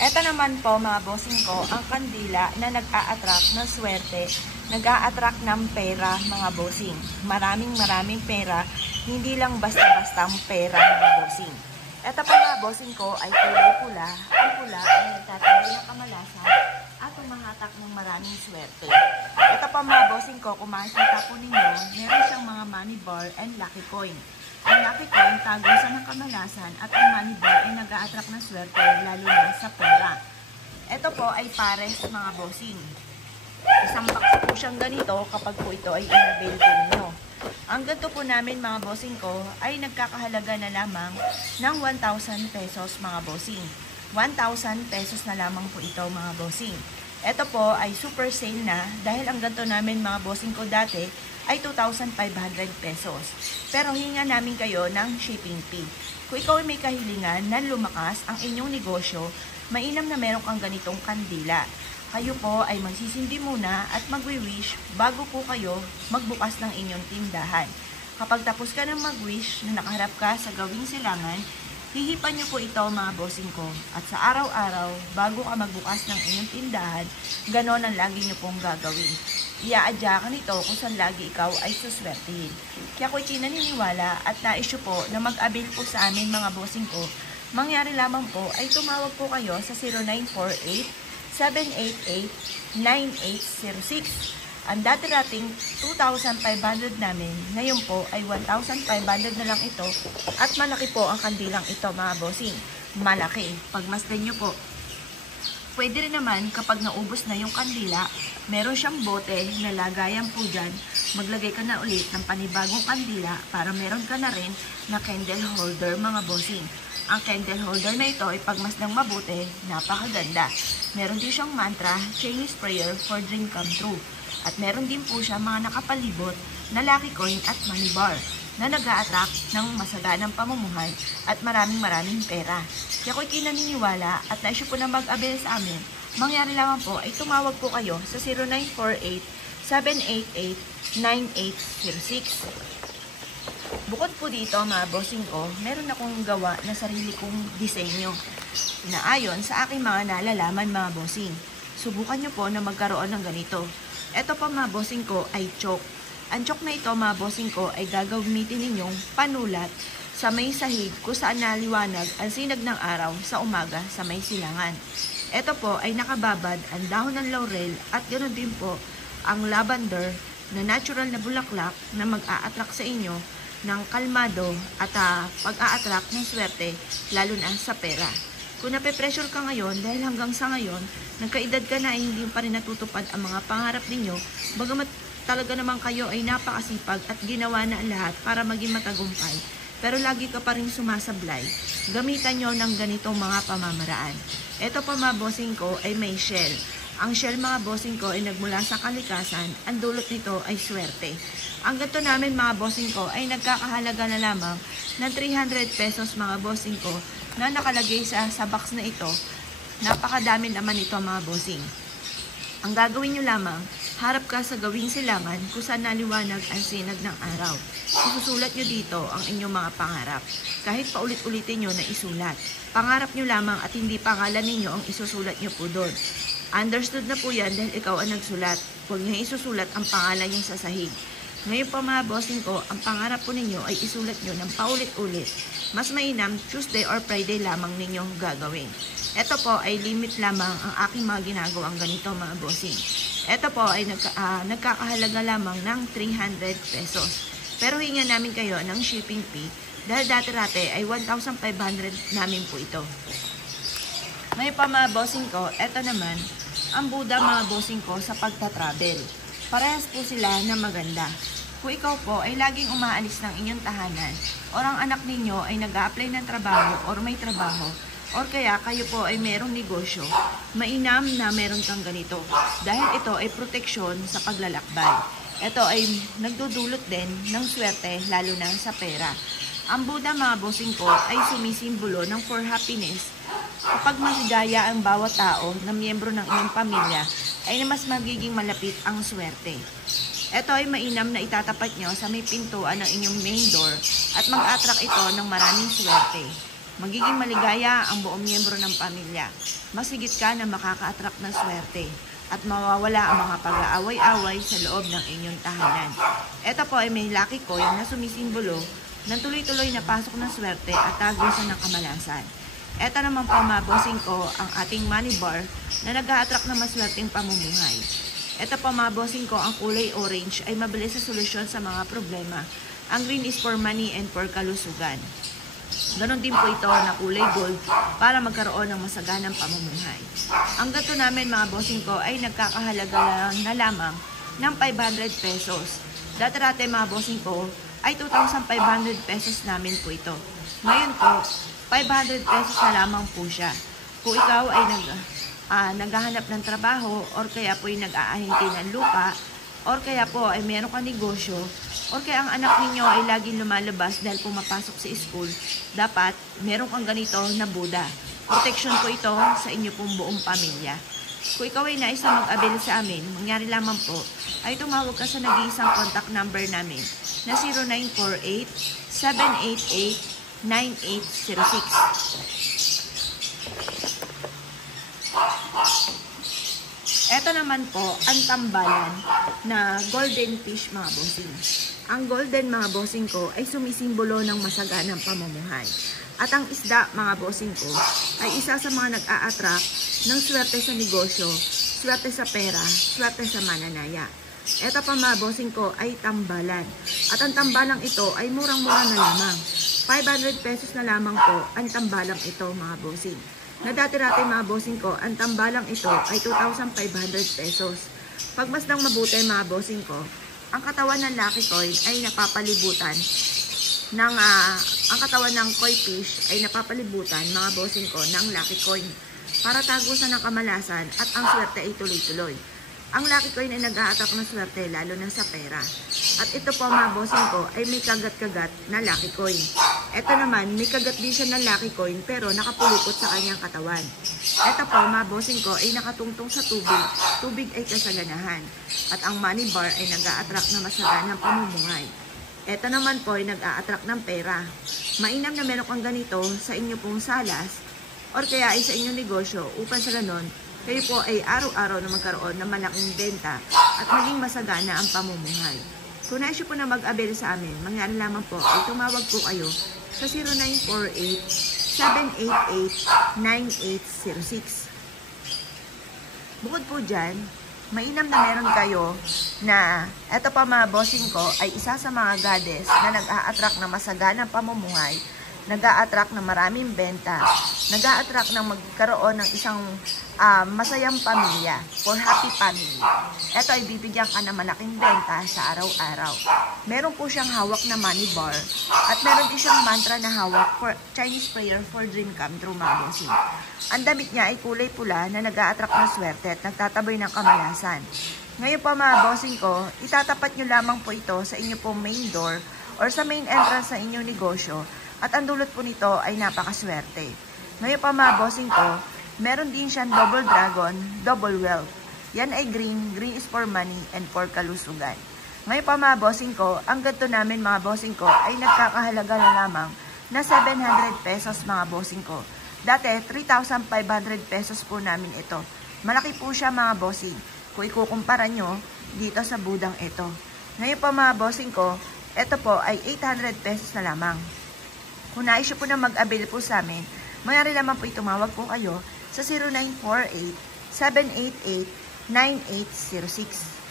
Ito naman po mga bossing ko, ang kandila na nag-a-attract ng swerte, nag-a-attract ng pera mga bossing. Maraming pera, hindi lang basta-bastang pera mga bossing. Ito po mga bossing ko ay kulay pula. Ang pula ay nagtatabi ng kamalasan at tumahatak ng maraming swerte. Ito po mga bossing ko, kung makikita po ninyo, meron siyang mga money bar and lucky coin. Ang lucky coin, tagusan ng kamalasan at ang money bar ay nag-a-attract ng swerte lalo na sa pera. Ito po ay pares mga bossing. Isang box po siyang ganito kapag po ito ay in-avail po ninyo. Ang ganito po namin mga bossing ko ay nagkakahalaga na lamang ng 1,000 pesos mga bossing. 1,000 pesos na lamang po ito mga bossing. Ito po ay super sale na dahil ang ganito namin mga bossing ko dati ay 2,500 pesos. Pero hinga namin kayo ng shipping fee. Kung ikaw ay may kahilingan na lumakas ang inyong negosyo, mainam na meron kang ganitong kandila. Kayo po ay magsisindi muna at magwi-wish bago po kayo magbukas ng inyong tindahan. Kapag tapos ka ng mag-wish na nakaharap ka sa gawing silangan, hihipan nyo po ito mga bossing ko. At sa araw-araw, bago ka magbukas ng inyong tindahan, ganon ang lagi nyo pong gagawin. Iaadya ka nito kung saan lagi ikaw ay suswertihin. Kaya ako'y kinaniniwala at nais po na mag-avail po sa amin mga bossing ko. Mangyari lamang po ay tumawag po kayo sa 0948-788-9806. Ang dati-rating 2,500 namin, ngayon po ay 1,500 na lang ito at malaki po ang kandilang ito mga bossing. Malaki. Pagmasdan nyo po. Pwede rin naman kapag naubos na yung kandila, meron siyang bote na lagayan po dyan. Maglagay ka na ulit ng panibagong kandila para meron ka na rin na candle holder mga bossing. Ang candle holder na ito ay pagmasdang mabuti, napakaganda. Meron din siyang mantra, Chinese prayer for dream come true. At meron din po siya mga nakapalibot na lucky coin at money bar na nag-a-attract ng masaganang pamumuhay at maraming pera. Kaya ako'y kinaniniwala at nais po na mag-avail sa amin. Mangyari lamang po ay tumawag po kayo sa 0948-788-9806. Bukod po dito mga bossing ko, meron akong gawa na sarili kong disenyo na ayon sa aking mga nalalaman mga bossing. Subukan nyo po na magkaroon ng ganito. Ito pa mga bossing ko ay chalk. Ang chalk na ito mga bossing ko ay gagamitin ninyong panulat sa may sahig kung saan naliwanag ang sinag ng araw sa umaga sa may silangan. Ito po ay nakababad ang dahon ng laurel at ganoon din po ang lavender na natural na bulaklak na mag-a-attract sa inyo ng kalmado at pag-a-attract ng swerte lalo na sa pera. Kung nape-pressure ka ngayon dahil hanggang sa ngayon, nagkaedad ka na ay hindi pa rin natutupad ang mga pangarap ninyo, bagamat talaga naman kayo ay napakasipag at ginawa na ang lahat para maging matagumpay, pero lagi ka pa rin sumasablay, gamitan nyo ng ganitong mga pamamaraan. Ito pa mga bossing ko ay may shell. Ang shell mga bossing ko ay nagmula sa kalikasan, ang dulot nito ay swerte. Ang ganito namin mga bossing ko ay nagkakahalaga na lamang ng 300 pesos mga bossing ko na nakalagay sa box na ito. Napakadami naman ito mga bossing. Ang gagawin nyo lamang, harap ka sa gawing silangan kung saan naliwanag ang sinag ng araw. Isusulat nyo dito ang inyong mga pangarap. Kahit paulit-ulitin nyo na isulat. Pangarap nyo lamang at hindi pangalan ninyo ang isusulat nyo po doon. Understood na po yan dahil ikaw ang nagsulat. Huwag nyo isusulat ang pangalan nyo sa sahig. Ngayon pa mga bossing ko, ang pangarap po ninyo ay isulat nyo ng paulit-ulit. Mas mainam, Tuesday or Friday lamang ninyong gagawin. Ito po ay limit lamang ang aking mga ginagawang ganito mga bossing. Ito po ay nagkakahalaga lamang ng 300 pesos. Pero hinga namin kayo ng shipping fee dahil dati-rate ay 1,500 namin po ito. Ngayon pa mga bossing ko, ito naman ang Buddha mga bossing ko sa pagta-travel. Parehas po sila na maganda. Kung ikaw po ay laging umaalis ng inyong tahanan o ang anak ninyo ay nag-a-apply ng trabaho or may trabaho or kaya kayo po ay merong negosyo, mainam na meron kang ganito dahil ito ay proteksyon sa paglalakbay. Ito ay nagdudulot din ng swerte lalo na sa pera. Ang Buddha mga bossing ko ay sumisimbolo ng for happiness. Kapag maligaya ang bawat tao na miyembro ng inyong pamilya, ay mas magiging malapit ang swerte. Ito ay mainam na itatapat nyo sa may pintuan ng inyong main door at mag-attract ito ng maraming swerte. Magiging maligaya ang buong miyembro ng pamilya. Masigit ka na makaka-attract ng swerte at mawawala ang mga pag-aaway-away sa loob ng inyong tahanan. Ito po ay may lucky coin na sumisimbolo ng tuloy-tuloy na pasok ng swerte at tagusan ng kamalasan. Ito naman po mga bossing ko ang ating money bar na nag-a-attract ng maswerteng pamumuhay. Ito po mga bossing ko, ang kulay orange ay mabilis sa solusyon sa mga problema. Ang green is for money and for kalusugan. Ganon din po ito na kulay gold para magkaroon ng masaganang pamumuhay. Ang gato namin mga bossing ko ay nagkakahalaga na lamang ng 500 pesos. Dati-dati mga bossing ko ay 2,500 pesos namin po ito. Ngayon po, 500 pesos na lamang po siya. Kung ikaw ay naghahanap ng trabaho or kaya po ay nag-aahinti ng lupa or kaya po ay meron kang negosyo or kaya ang anak ninyo ay laging lumalabas dahil pumapasok sa school, dapat meron kang ganito na Buddha. Protection po ito sa inyo pong buong pamilya. Kung ikaw ay nais na mag-avail sa amin, mangyari lamang po ay tumawag ka sa nag-iisang contact number namin na 0948-788-9806. Ito naman po, ang tambalan na golden fish mga bossing. Ang golden mga bossing ko ay sumisimbolo ng masaganang pamumuhay. At ang isda mga bossing ko ay isa sa mga nag-a-attract ng swerte sa negosyo, swerte sa pera, swerte sa mananaya. Ito pa mga bossing ko ay tambalan. At ang tambalang ito ay murang-mura na lamang. 500 pesos na lamang po ang tambalang ito mga bossing. Na dati-dati mga bossing ko, ang tambalang ito ay 2,500 pesos. Pagmasdang mabuti mga bossing ko, ang katawan ng lucky coin ay napapalibutan ng ang katawan ng koi fish ay napapalibutan mga bossing ko ng lucky coin para tagusan ng kamalasan at ang swerte ay tuloy-tuloy. Ang lucky coin ay nag-a-attract ng swerte lalo na sa pera. At ito po mga bossing ko ay may kagat-kagat na lucky coin. Ito naman, may kagat din siya ng lucky coin pero nakapulupot sa kanyang katawan. Ito po mga bossing ko ay nakatungtong sa tubig. Tubig ay kasaganahan. At ang money bar ay nag-a-attract na masaganang pamumuhay. Ito naman po ay nag-a-attract ng pera. Mainam na meron kang ganito sa inyo pong salas or kaya ay sa inyong negosyo upang sa ganon, kayo po ay araw-araw na magkaroon ng malaking benta at maging masagana ang pamumuhay. Kung nais po na mag-avail sa amin, mangyari lamang po ay tumawag po kayo sa 0948-788-9806. Bukod po dyan, mainam na meron kayo na eto pa mga bossing ko ay isa sa mga goddess na nag-a-attract na masaganang pamumuhay, nag-a-attract ng maraming benta, nag-a-attract ng magkaroon ng isang masayang pamilya, for happy family. Ito ay bibigyan ka ng malaking benta sa araw-araw. Meron po siyang hawak na money bar at meron din siyang mantra na hawak for Chinese prayer for dream come true mga bossing. Ang damit niya ay kulay pula na nag-a-attract ng swerte at nagtataboy ng kamalasan. Ngayon po mga bossing ko, itatapat nyo lamang po ito sa inyo pong main door or sa main entrance sa inyong negosyo at ang dulot po nito ay napakaswerte. Ngayon po mga bossing ko, meron din siyang double dragon, double wealth. Yan ay green, green is for money and for kalusugan. Ngayon pa mga bossing ko, ang ganito namin mga bossing ko ay nagkakahalaga na lamang na 700 pesos mga bossing ko. Dati 3,500 pesos po namin ito. Malaki po siya mga bossing kung ikukumpara nyo dito sa budang ito. Ngayon pa mga bossing ko, ito po ay 800 pesos na lamang. Kung nais po na mag-avail po sa amin, mayroon naman po tumawag po kayo sa 0948-788-9806.